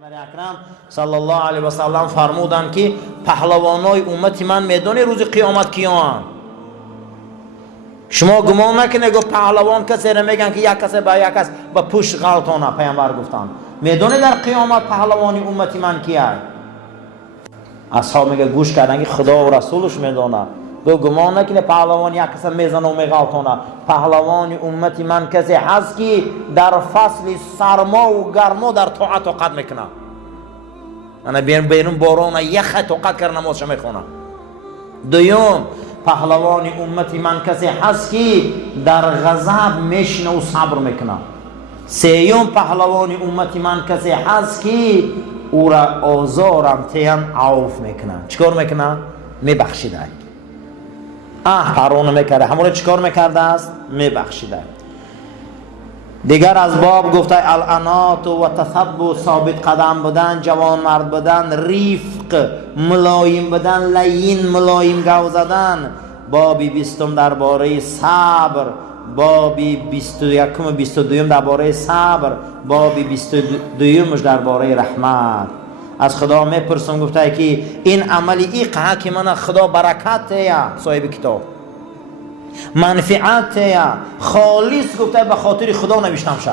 پیامبر اکرم صلی الله علیه و سلم فرمودند که پهلوانای امت من میدونی روز قیامت کیان؟ شما گمان نکنید گفت پهلوان کسی را میگن که یک کس با یک کس با پشت غلطانه. پیامبر گفتند میدونی در قیامت پهلوانی امت من کیه؟ اصحاب میگه گوش کردن که خدا و رسولش میدونه. گفت گمان نکنه پهلوان یک کس میزنه و میغلطانه. پهلوان امت من کسی هست که در فصل سرما و گرما در طاعت طاقت میکنه. انا بیرون باران یخ طاقت کرد نمازش میخونه. دوم پهلوان امت من کسی هست که در غضب میشنه و صبر میکنه. سیوم پهلوان امت من کسی هست که او را آزارم تیم عوف میکنه. چیکار میکنه؟ میبخشیده. پرونه میکرده. همون چیکار میکرده است؟ میبخشیده. دیگر از باب گفته الانات و تثبت، ثابت قدم بودن، جوان مرد بودن، رفق ملایم بودن، لین ملایم گو زدن. بابی 20 درباره صبر، بابی 21 و 22 درباره صبر، بابی 22 درباره رحمت. از خدا میپرسم گفته که این عملی ایقه که من خدا برکت یا صاحب کتاب منفعت یا خالص گفته به خاطر خدا نوشتم شد.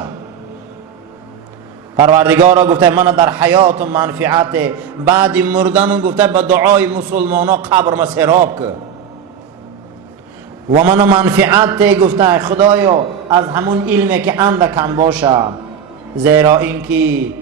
پروردگار گفته من در حیات و منفعت، بعد مردن گفته به دعای مسلمان ها قبر مسحراب که و من منفعت گفته خدایا از همون علمی که اندکم باشه، زیرا اینکه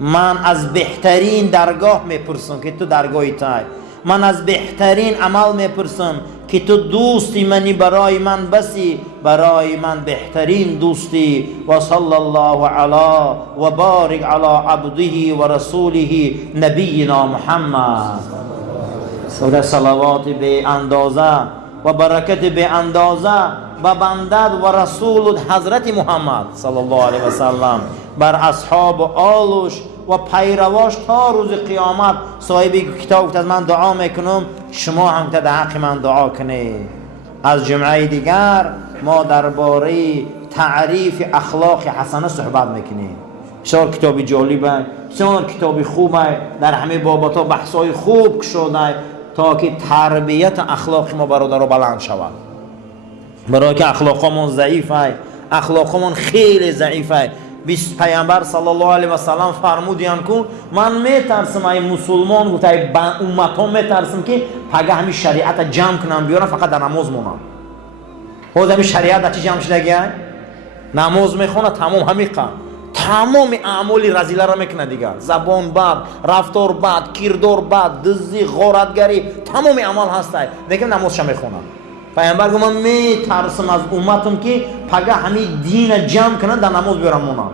من از بهترین درگاه میپرسم که تو درگاهی تای، من از بهترین عمل میپرسم که تو دوستی منی برای من بسی، برای من بهترین دوستی. و صلی الله علی و بارک علی عبده و رسوله نبینا محمد. و صلوات به اندازه و برکت به اندازه و بندد و رسول حضرت محمد صلی الله علیه و سلم بر اصحاب و آلش و پیرواش تا روز قیامت. صاحب کتاب گفت من دعا میکنم شما هم در حق من دعا کنید. از جمعه دیگر ما درباره تعریف اخلاق حسنه صحبت میکنیم. بسیار کتابی جالبه، بسیار کتابی خوبه، در همه بابتا بحثای خوب شده تا که تربیت اخلاق ما برادر بلند شود. برای که اخلاقمون ضعیفه، اخلاقمون خیلی ضعیفه. پیامبر صلی الله علیه و سلم فرمودند که من میترسم ای مسلمان گفت ای امتام میترسم که پگه همین شریعت جمع کنم بیارم فقط در نماز مونم. خود همین شریعت چی جمع شده گه؟ نماز میخونه تمام همین تمام اعمال رذیله را میکنه دیگه. زبان بد، رفتار بد، کردار بد، دزدی، غارتگری، تمام اعمال هسته دیگه نمازش میخونه. پیامبر گفت من میترسم از امتم که پگه همین دین جمع کنن در نماز بیارم مونم.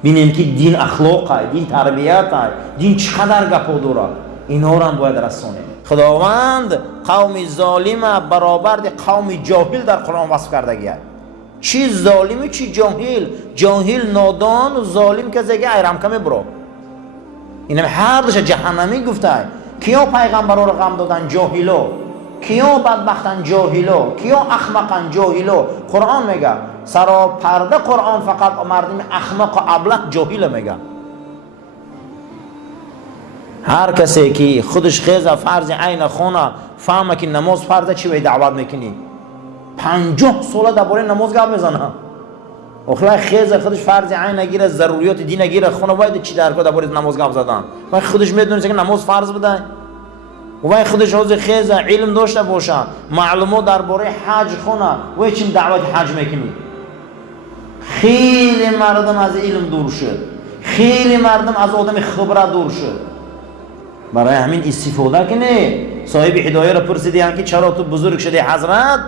ببینیم که دین اخلاقه، دین تربیته، دین چقدر گپا داره. اینا رو هم باید رسونیم. خداوند قوم ظالم برابر قوم جاهل در قرآن وصف کرده گیه. چی ظالمی چی جاهل؟ جاهل نادان و ظالم که زگه ایرم کمی برو. اینم هر دوش جهنمی گفته. کیا پیغمبرا رو غم دادن؟ جاهلو. کیا بدبختن؟ جاهلو. کیا احمقن؟ جاهلو. قرآن میگه سرا پرده قرآن فقط مردم احمق و ابله جاهل میگه. هر کسی که خودش خیزه فرض عین خونه فهمه که نماز فرضه چی وی دعوت میکنی 50 ساله درباره نماز گپ میزنه. آخه خیزه خودش فرض عین نگیره، ضروریات دین نگیره، خونه باید چی درباره نماز گپ زدن. و خودش میدونه که نماز فرض بده. و خودش روز خیزه علم داشته باشه، معلومات درباره حج خونه و چیم دعوت حج میکنی. خیلی مردم از علم دور شد، خیلی مردم از آدم خبره دور شد. برای همین استفاده کنه. صاحب هدایه را پرسیدن که چرا تو بزرگ شدی حضرت؟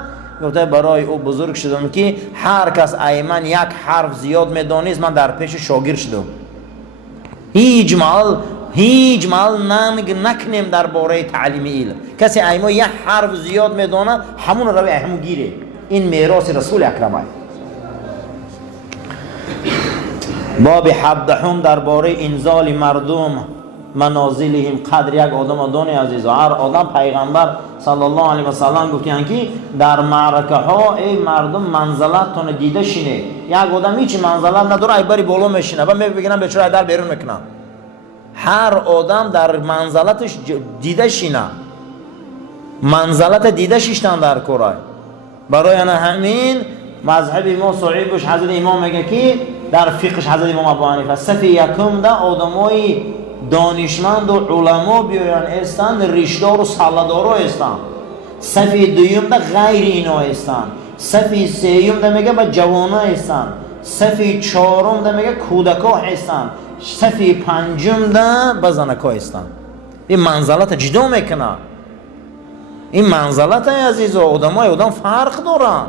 گفته برای او بزرگ شدم که هر کس ایمن یک حرف زیاد میدانست من در پیش شاگرد شدم. هیچ مال ننگ نکنیم درباره تعلیم علم. کسی ایما یک حرف زیاد میدانه همون رو همون گیره. این میراث رسول اکرمه. باب 17 درباره انزال مردم منازلهم قدر یک آدم دانی عزیز هر آدم پیغمبر صلی الله علیه و سلم گفتن که در معرکه ها ای مردم منزلت تون دیده شینه یک آدم هیچ منزلت نداره ای بری بالا میشینه و میگن بیچاره در بیرون میکنن هر آدم در منزلتش دیده شینه منزلت دیده شیشتن در کورای برای همین مذهب ما صحیحش حضرت امام میگه که در فقهش حضرت امام ابو حنیفه صف یکم ده آدمای دانشمند و علما بیان استن ریشدار و سالدارا استن صف دوم ده غیر اینا استن صف سوم ده میگه با جوانا استن صف چهارم ده میگه کودکا هستن صف پنجم ده با زنکا استن این منزلت جدا میکنه این منزلت عزیزا آدمای آدم فرق دارن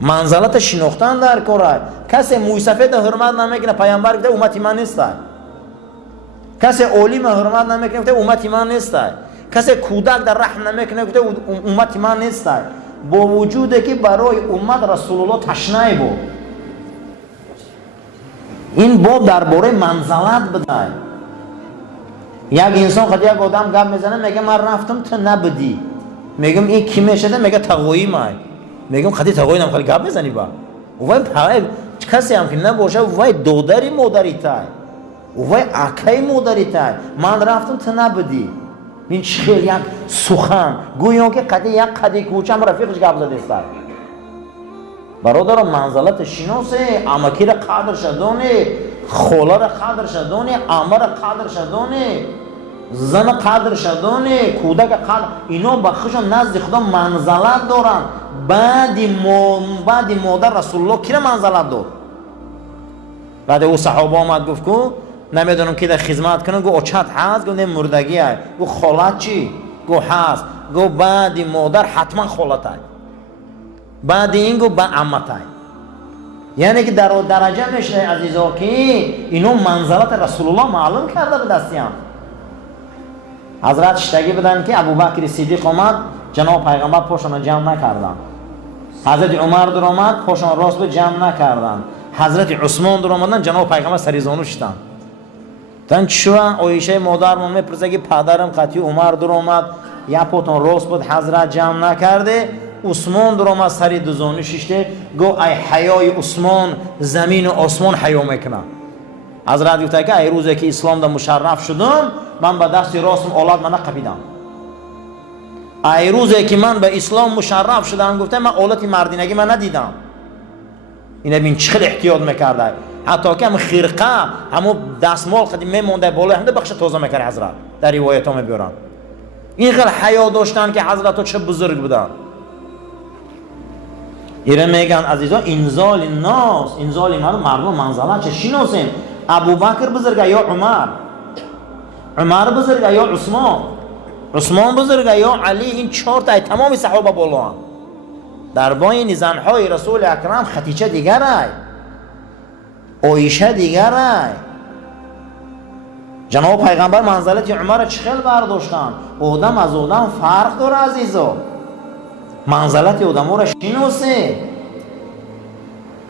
منزلت شناختن در کاره کسی موی سفید حرمت نمیکنه پیامبر گفته امتی من نیست کسی عالم حرمت نمیکنه گفته امتی من نیست کسی کودک در رحم نمیکنه گفته امتی من نیست با وجوده که برای امت رسول الله تشنه بود این باب درباره منزلت بده یک انسان خود یک آدم گپ میزنه میگه من رفتم تو نبودی میگم این کی میشه میگه تقوی مای میگم خودی تقوی نم خالی گپ میزنی با وای پای کسی هم که نباشه وای دودری مادری تای وای اکای مادری تای من رفتم تو نبودی این خیلی یک سخن گویا که قدی یک قدی کوچم رفیقش گپ زده است برادر منزلت شناسه امکی را قدر شدونه خولا را قدر شدونه امر را قدر شدونه زن قدر شدونه کودک قدر اینا بخشون نزد خدا منزلت دارن بعد مادر رسول الله کی را منزلت داد بعد او صحابه آمد گفت کو نمیدونم کی در خدمت کنه گو اچت هست گو نه مردگی های گو خالت چی گو هست گو بعد مادر حتما خالت های بعد این گو با عمت های یعنی که در درجه میشه عزیزا که اینو منزلت رسول الله معلوم کرده به دستیان حضرت شتگی بدن که ابوبکر صدیق آمد جناب پیغمبر پاشون جمع نکردن حضرت عمر در آمد پاشون راست به جمع نکردن حضرت عثمان در آمدن جناب پیغمبر سریزانو شدن تن چوا عایشه مادر من میپرسه که پدرم قطعی عمر در آمد یا پاتون راست بود حضرت جمع نکرده عثمان در آمد سری دوزانو ششته گو ای حیای عثمان زمین و آسمان حیا میکنه حضرت گفته که ای روزی که اسلام در مشرف شدم من به دست راستم اولاد من نقبیدم ای روزی که من به اسلام مشرف شدم گفته من اولاد مردینگی من ندیدم اینا ببین چقدر احتیاط میکرده حتی که هم خرقه همو دستمال قدیم میمونده بالا هم بخش تازه میکرد حضرت در روایت ها میبرن اینقدر حیا داشتن که حضرت ها چه بزرگ بودن ایره میگن عزیزان انزال الناس انزال مردم منزلت چه شناسیم ابوبکر بزرگه یا عمر بزرگه یا عثمان بزرگه یا علی این چهار تا تمام صحابه بالا هم در بین زنهای رسول اکرم خدیجه دیگره عایشه دیگره جناب پیغمبر منزلت عمر چخیل برداشتن آدم از آدم فرق داره عزیزا منزلت آدم ها را شناسه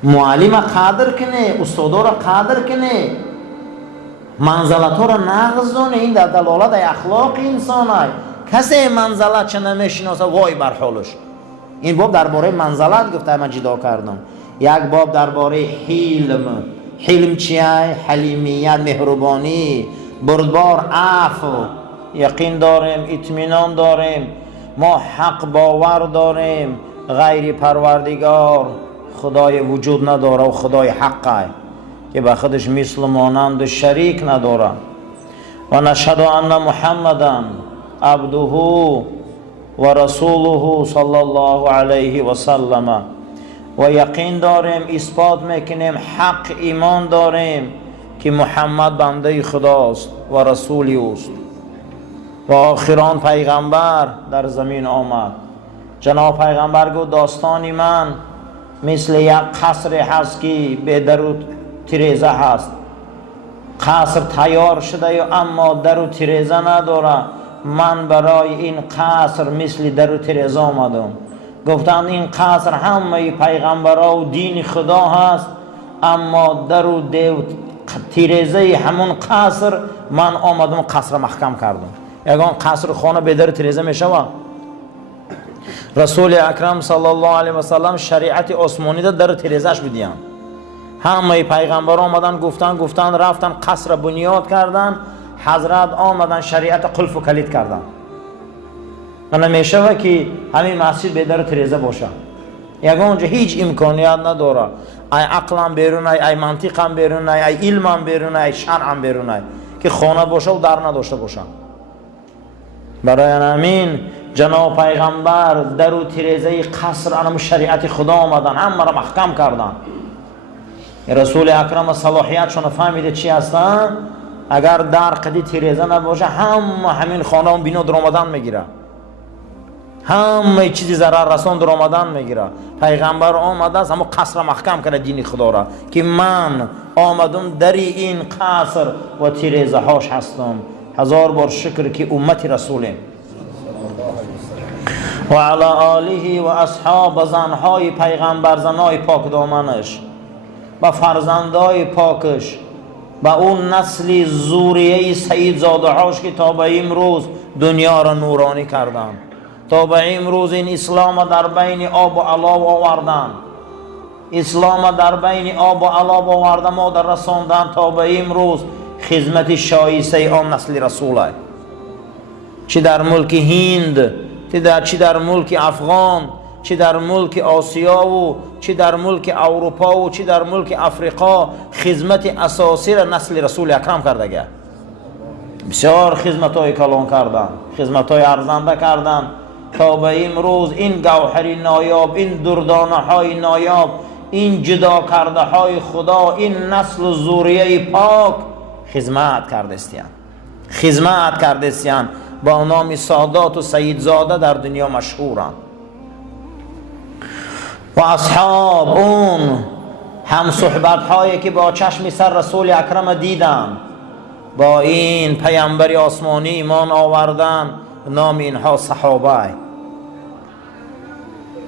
معلم قدر کنه استادا را قدر کنه منزلت ها را نغزونه این در دلالت اخلاق انسان های کسی منزلت چه نمیشناسه وای بر حالش این باب درباره منزلت گفته من جدا کردم یک باب درباره حلم چیه؟ حلیمیت مهربانی بردبار عفو یقین داریم اطمینان داریم ما حق باور داریم غیر پروردگار خدای وجود نداره و خدای حقه که به خودش مثل مانند و شریک نداره و نشهد ان محمدا عبده و رسوله صلی الله علیه و سلم و یقین داریم اثبات میکنیم حق ایمان داریم که محمد بنده خداست و رسولی اوست و آخران پیغمبر در زمین آمد جناب پیغمبر گفت داستانی من مثل یک قصر هست که به در و تیریزه هست قصر تیار شده و اما در و تیریزه نداره من برای این قصر مثل در و تیریزه آمدم گفتند این قصر همه پیغمبرها و دین خدا هست اما در و تیرزه همون قصر من آمدم قصر محکم کردم. یگان قصر خانه بدر تیرزه میشه و رسول اکرم صلی الله علیه و سلم شریعت عثمانی در تیرزش بدیان. همه پیغمبر آمدن گفتن رفتن قصر بنیاد کردن، حضرت آمدن شریعت قلف و کلید کردن. من نمیشه که همین مسجد به در تیرزه باشه. یگان اونجا هیچ امکانیت نداره. ای عقلم بیرون ای منطقم بیرون ای علمم بیرون ای شرعم بیرون که خانه باشه و در نداشته باشه. برای همین جناب پیغمبر در و تیرزه قصر انم شریعت خدا آمدن، همه را محکم کردن. رسول اکرم صلاحیتشون فهمیده چی هستن؟ اگر در قدی تیرزه نباشه همین خانه هم بینو در آمدن میگیره، همه چیزی ضرر رسان در آمدن میگیره. پیغمبر آمده است اما قصر محکم کرده دین خدا را که من آمدم در این قصر و تیرزه هاش هستم. هزار بار شکر که امت رسولیم. و علی آله و اصحاب زنهای پیغمبر، زنهای پاک دامنش و فرزندای پاکش و اون نسل زوریه سید زاده هاش که تا به امروز دنیا را نورانی کردن، تا به امروز این اسلام در بین آب و علاب آوردن، اسلام در بین آب و علاب آوردن ما در رساندن تا به امروز خدمت شایسته آن نسل رسول است. چه در ملک هند، چه در ملک افغان، چه در ملک آسیا و چه در ملک اروپا و چه در ملک افریقا خدمت اساسی را نسل رسول اکرم کرده گه. بسیار خدمت های کلان کردن، خدمت های ارزنده کردن تا به امروز این گوهر نایاب، این دردانه های نایاب، این جدا کرده های خدا، این نسل زوریه پاک خدمت کرده استیان با نام سادات و سیدزاده در دنیا مشهورند. و اصحاب اون هم صحبت هایی که با چشم سر رسول اکرم دیدن، با این پیامبر آسمانی ایمان آوردن، نام اینها صحابه.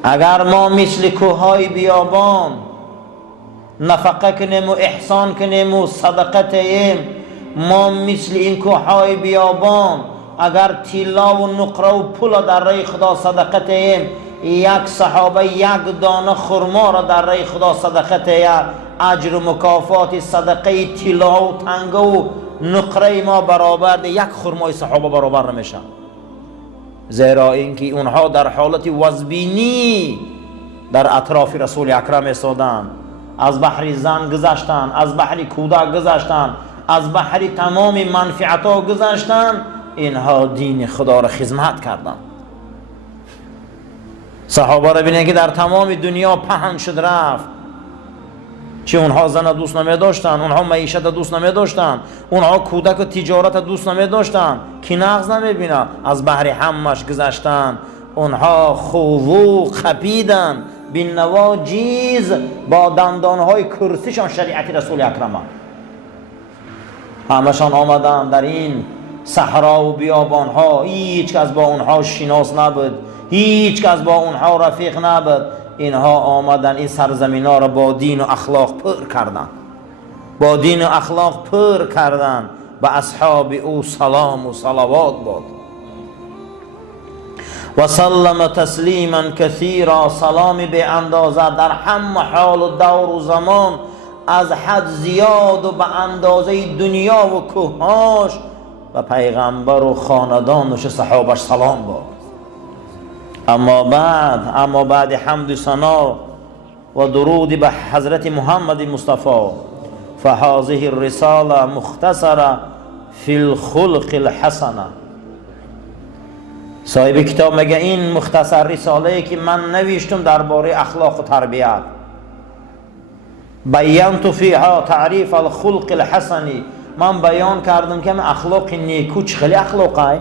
اگر ما مثل کوههای بیابان نفقه کنیم و احسان کنیم و صدقه تهیم، ما مثل این کوههای بیابان اگر طلا و نقره و پول در راه خدا صدقه تهیم، یک صحابه یک دانه خرما را در راه خدا صدقه تهیم، اجر و مکافات صدقه طلا و تنگه و نقره ما برابر یک خرمای صحابه برابر نمیشه. زیرا اینکه اونها در حالت وزبینی در اطراف رسول اکرم ایستادند، از بحر زن گذشتن، از بحر کودک گذشتن، از بحر تمام منفعت ها گذشتن، اینها دین خدا را خدمت کردند. صحابه را بینید که در تمام دنیا پهن شد رفت. چه اونها زن دوست نمی داشتن، اونها معیشت دوست نمی داشتن، اونها کودک و تجارت دوست نمی داشتن، کی نغز نمی بینه، از بحر همش گذشتن. اونها خوو خپیدن بین نواجیز با دندانهای کرسیشان شریعت رسول اکرم. همشان آمدن در این صحرا و بیابان ها، هیچ کس با اونها شناس نبود، هیچ کس با اونها رفیق نبود. اینها آمدن این سرزمین ها را با دین و اخلاق پر کردن، با دین و اخلاق پر کردن. به اصحاب او سلام و صلوات باد. و سلم تسلیما کثیرا، سلامی به اندازه در همه حال و دور و زمان، از حد زیاد و به اندازه دنیا و کوهاش و پیغمبر و خاندانش صحابش سلام باد. اما بعد حمد و ثنا و درود به حضرت محمد مصطفی، فهذه الرساله مختصره فی الخلق الحسنه. صاحب کتاب میگه این مختصر رساله که من نوشتم درباره اخلاق و تربیت. بیانت فیها تعریف الخلق الحسنی، من بیان کردم که اخلاق نیکو چه خیلی اخلاقه،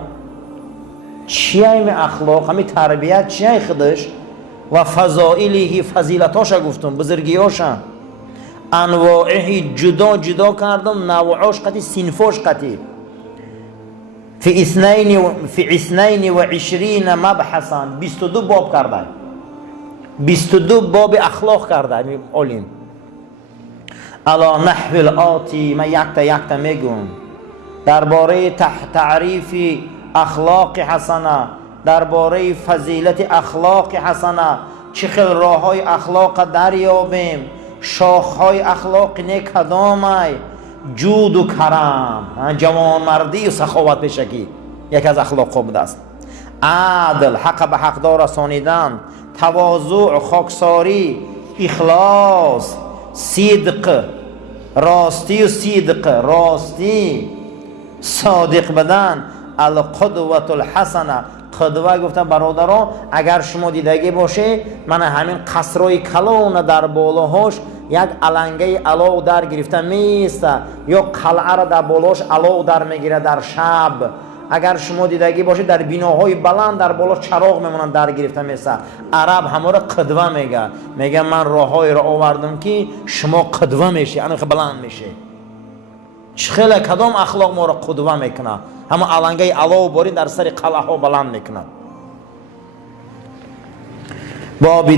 چیه این اخلاق، همین تربیت چیه خودش، و فضائله فضیلتاش گفتم، بزرگیاشم، انواعه جدا جدا کردم، نوعاش قطعی، صنفاش قطعی. فی 22 مبحثا، 22 باب کرده، 22 باب اخلاق کرده علم. علی نحو الآتی، من یکتا میگم درباره تعریف اخلاق حسنه، درباره فضیلت اخلاق حسنه، چه خیل راه های اخلاق دریابیم، شاخ های اخلاق نیک کدامه؟ جود و کرم، جوانمردی و سخاوت بشکی یک از اخلاق خوب است. عدل، حق به حقدار رسانیدن، تواضع، خاکساری، اخلاص، صدق، راستی و صدق، راستی، صادق بدن، القدوة الحسنه. قدوه گفتن برادران اگر شما دیدگی باشه، من همین قصرهای کلون در بالاهاش یک علنگه علاو در گرفته میسته، یا قلعه را در بالاش علاو در میگیره در شب. اگر شما دیدگی باشه در بیناهای بلند در بالا چراغ میمونن در گرفته میسته. عرب همه را قدوه میگه من راههای را آوردم که شما قدوه میشی، یعنی بلند میشه. خیلی کدام اخلاق ما را قدوه میکنه؟ همه علنگه علاو باری در سر قلعه ها بلند میکنه. باب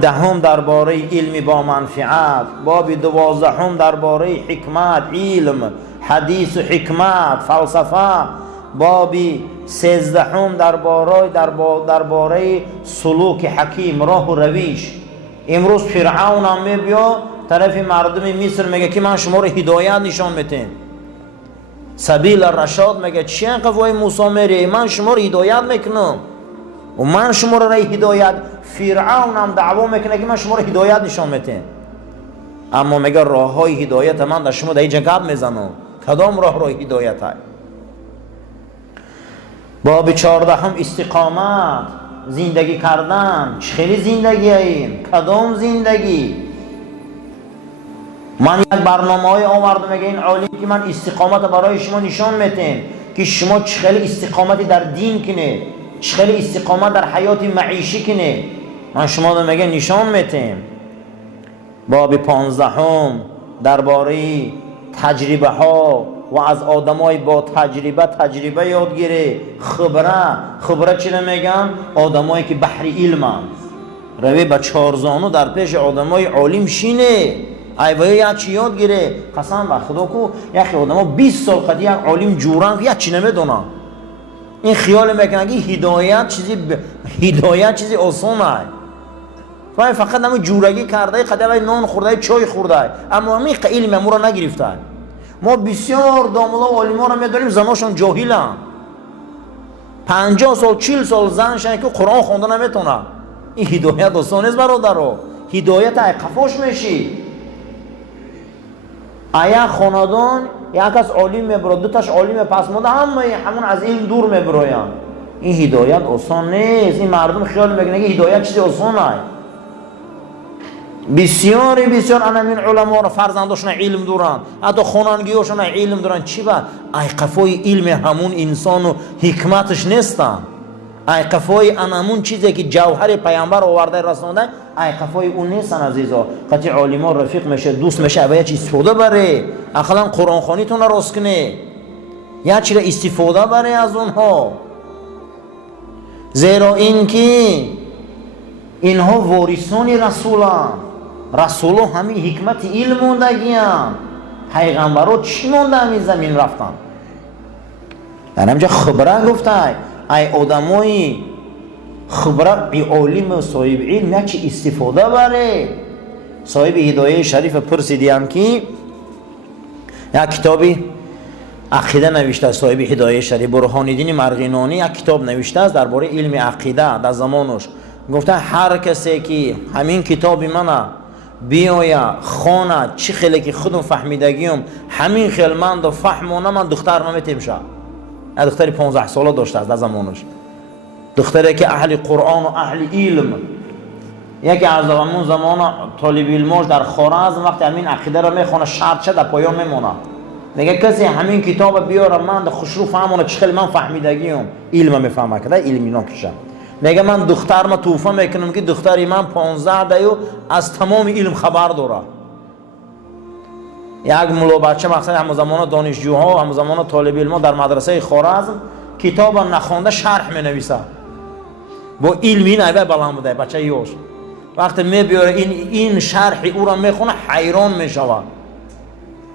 دهم درباره علم با منفعت، باب 12 درباره حکمت، علم، حدیث و حکمت، فلسفه، باب 13 درباره سلوک حکیم، راه و رویش. امروز فرعون هم میبیا طرف مردم مصر میگه که من شما رو هدایت نشان میتیم، سبیل الرشاد، میگه چی انقوای موسی میری؟ من شما رو هدایت میکنم و من شما رو هدایت. فرعون هم دعوا میکنه که من شما رو هدایت نشان میتیم، اما میگه راه های هدایت من در شما در اینجا گپ میزنم. کدام راه هدایت های؟ باب 14 استقامت، زندگی کردن. چه زندگی این؟ کدام زندگی؟ من یک برنامه های آوردم، میگه این عالم که من استقامت برای شما نشان میتیم که شما چه استقامتی در دین کنه، چه استقامت در حیات معیشی کنه، من شما رو میگه نشان میتیم. باب 15 درباره تجربه ها و از آدمای با تجربه یادگیره. خبره چی میگن؟ آدمایی که بحر علمن، روی با چارزانو در پیش آدمای عالم شینه، ایوه یک چی یاد گیره. قسم به خدا کو یک آدم ها 20 سال قدی یک عالم جورن یک چی نمیدونه. این خیال میکنه که هدایت چیزی آسانه، فقط همه جورگی کرده، قدی نان خورده، چای خورده، اما همین علم امو را نگرفته. ما بسیار داملا و عالم ها را میداریم زناشون جاهلن، 50 سال 40 سال زنشن که قرآن خونده نمیتونه. این هدایت آسان نیست برادرو. هدایت ای قفاش میشی. ایا خاندان یک از عالم میبره، دوتاش عالم پس مونده، همون از این دور میبروین. این هدایت آسان نیست. این مردم خیال میکنه که هدایت چیزی آسانه. بسیار همین علما را فرزنداشون علم دارن، حتی خانانگیاشون علم دارن. چی با ای قفای علم همون انسان و حکمتش نیستن. ای قفای همون چیزی که جوهر پیامبر آورده رسانده، ای قفای اون نیستن عزیزا. قطعی عالما رفیق میشه، دوست میشه، باید چیز استفاده بره، اخلا قرآن خوانیتون را راست کنه، یا چی را استفاده بره از اونها. زیرا اینکه اینها وارثان رسولان، رسولا همین حکمت علم موندگیان، پیغمبرها چی مونده همین زمین رفتن. در همجا خبره گفته ای آدمایی خبره بی عالم و صاحب علم یک چی استفاده بره. صاحب هدایه شریف پرسیدیم که یک کتابی عقیده نوشته، صاحب هدایه شریف برهان الدین مرغینانی یک کتاب نوشته است درباره علم عقیده در زمانش. گفته هر کسی که همین کتابی منه بیایا خانه چی خیلی که خودم فهمیدگیم همین خیلی من دو فهمونه، من دختر نمیتیم شه. دختری 15 ساله داشته است در زمانش، دختری که اهل قرآن و اهل علم. یکی از همون زمان طالب علماش در خوارزم وقتی همین عقیده را میخونه شرط شد در پایان میمونه، میگه کسی همین کتاب بیاره من در خوشرو فهمونه چی خیلی من فهمیدگیم علم میفهمه که در علمی نکشه. میگه من دختر ما توفه میکنم که دختری من 15 دیو از تمام علم خبر داره. یک ملا بچه مثلا همون زمان دانشجوها و همون زمان طالب علما در مدرسه خوارزم کتاب نخونده شرح مینویسه با علمی نوه بلند بوده بچه یوش. وقتی میبیاره این شرح او را میخونه حیران میشود.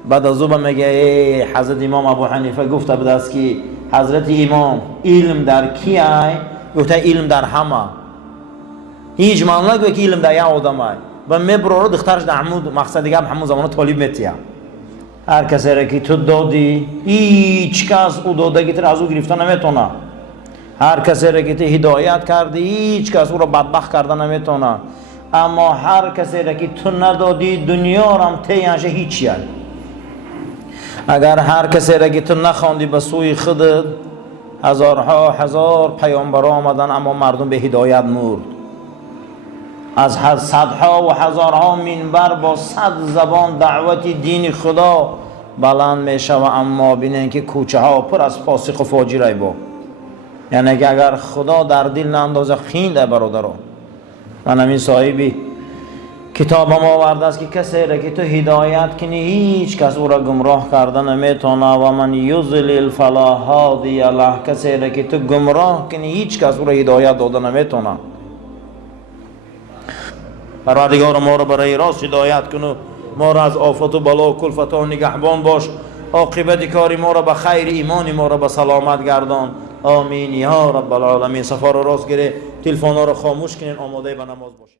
بعد از او میگه ای حضرت امام ابو حنیفه گفته بود است که حضرت امام علم در کی ای؟ گفته علم در همه. هیچ معنی نگه که علم در یک آدم ای و میبره دخترش در عمود مقصد دیگه همون زمان طالب میتیه. هر کسی را که تو دادی هیچ کس او دادگی تر از او گرفته نمیتونه. هر کسی را که تو هدایت کردی هیچ کس او را بدبخت کرده نمیتونه. اما هر کسی را که تو ندادی دنیا را هم تیانش هیچی هست. اگر هر کسی را که تو نخواندی به سوی خودت هزارها هزار پیامبر آمدن اما مردم به هدایت مرد. از صدها و هزارها منبر با 100 زبان دعوت دین خدا بلند میشه و اما بینن که کوچه ها پر از فاسق و فاجر با. یعنی که اگر خدا در دل ناندازه خینده برادران. من همین صاحبی کتاب ما آورده است که کسی را که تو هدایت کنی هیچ کس او را گمراه کرده نمیتونه و من یضلل فلا هادی له. کسی را که تو گمراه کنی هیچ کس او را هدایت داده نمیتونه. پروردگار ما را برای راست هدایت کنو، ما را از آفات و بلا و کلفت ها نگهبان باش، عاقبت کاری ما را به خیر، ایمان ما را به سلامت گردان. آمین یا رب العالمین. صفا را راست گیره، تلفن ها را خاموش کنین، آماده به نماز باش.